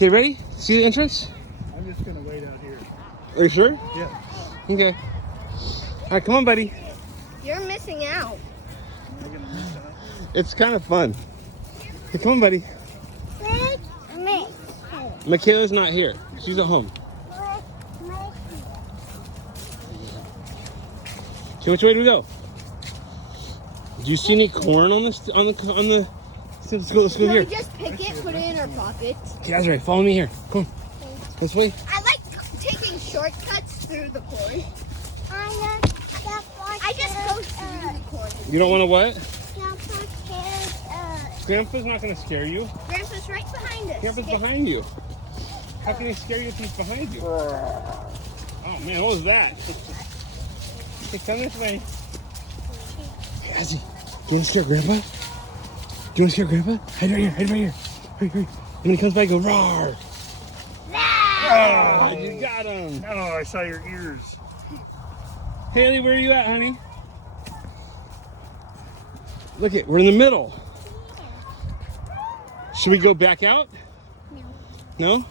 Okay, ready? See the entrance? I'm just gonna wait out here. Are you sure? Yeah. Okay. All right, come on, buddy. You're missing out. We're gonna miss out. It's kind of fun. Hey, come on, buddy. Me. Michaela's not here. She's at home. Okay, which way do we go? Do you see any corn on this? On the? Let's go No, here. we just pick it, put it in our pocket. Okay, that's right. Follow me here. Come on. This way. I like taking shortcuts through the corn. I just go through the corn. You don't want to what? Grandpa's not going to scare you. Grandpa's right behind us. Grandpa's behind you. How can he scare you if he's behind you? Oh man, what was that? Hey, come this way. Hey, Ozzy, do you want to scare Grandpa? Do you want to scare Grandpa? Hide right here, hide right here. Hurry, hurry. And when he comes by, go roar. Oh, you got him. Oh, I saw your ears. Haley, where are you at, honey? Look it, we're in the middle. Should we go back out? No?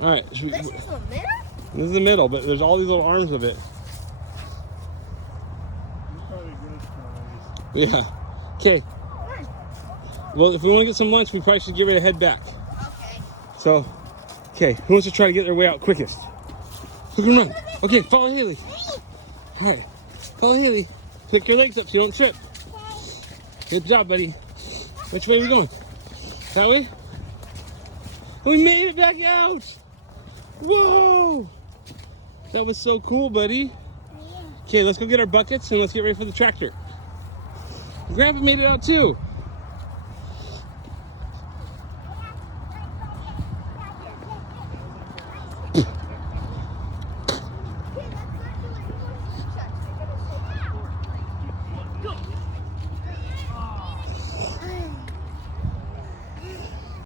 All right. This is the middle? This is the middle, but there's all these little arms of it. You're probably good for Yeah. Okay. Well, if we want to get some lunch, we probably should get ready to head back. Okay. So, okay, who wants to try to get their way out quickest? Who can run? Okay, follow Haley. All right, follow Haley. Pick your legs up so you don't trip. Good job, buddy. Which way are we going? That way? We made it back out! Whoa! That was so cool, buddy. Okay, let's go get our buckets and let's get ready for the tractor. Grandpa made it out too.